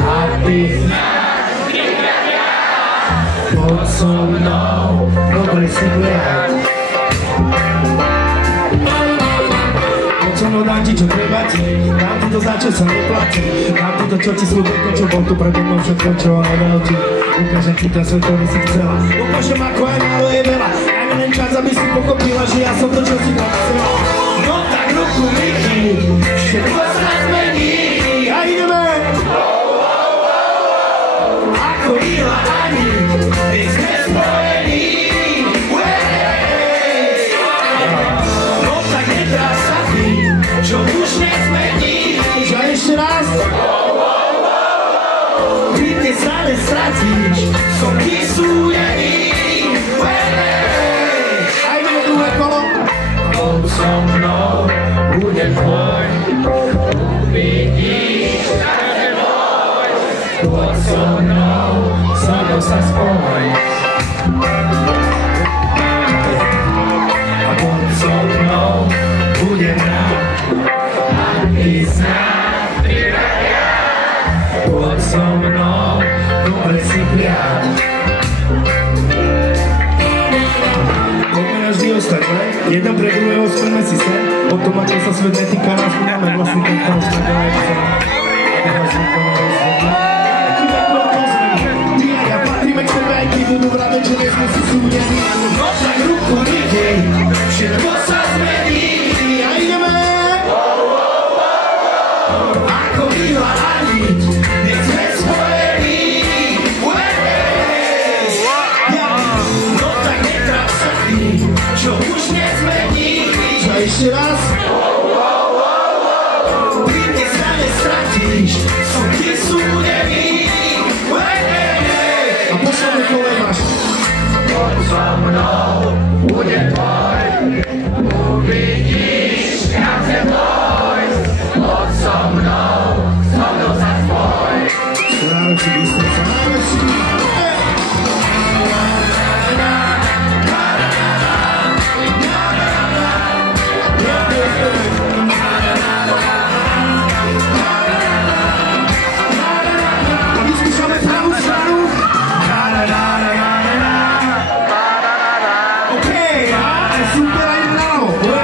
a ty poď so mnou, dobre si gľad. Poď so mnou, dám ti čo treba ti, dám ti to za čo sa neplatí, dám ti to čo ti slúbil, čo bol tu predo mnou všetko čo hľadal ti. Ukážem ti ten svet, ktorý si chcela, ukážem ako aj málo je veľa, daj mi len čas, aby si pochopila, že ja som to, čo si chcela. No tak ruku myky, všetko sa zmení a ideme. Ako Ila ani, my sme spojení. No tak netrás sa ty, čo už nezmení. Že ešte raz. Ty mne sa nestratíš, som ti súdený. A ideme druhé kolo. Poď so mnou, bude tvoj, uvidíš, každé môj. Poď so mnou sa spoj. A poď so mnou, budem rád, a ty snáď priradia. Poď so mnou, dobre si priad. Poďme vždy ostať, ne? Jeden pre druhého splňme si sen. O tom, ako sa svet netýka nás, máme vlastný ten tam sledovať sa. Ty a ja patríme k sebe, aj ty budú vraveť, že nie sme si súdení. No tak ruku nechej, všetko sa zmení. A ideme! Ako Ila ani, nech sme spojení. No tak netráp sa ty, čo už nezmení. Čo ešte raz? Ty mne sa nestratíš, som ti súdený. A posledné kole máš. Poď so mnou, bude tvoj, uvidíš, kam se boj. Poď so mnou sa spoj. Najlepší Bystrica, najlepší. Super, aí não!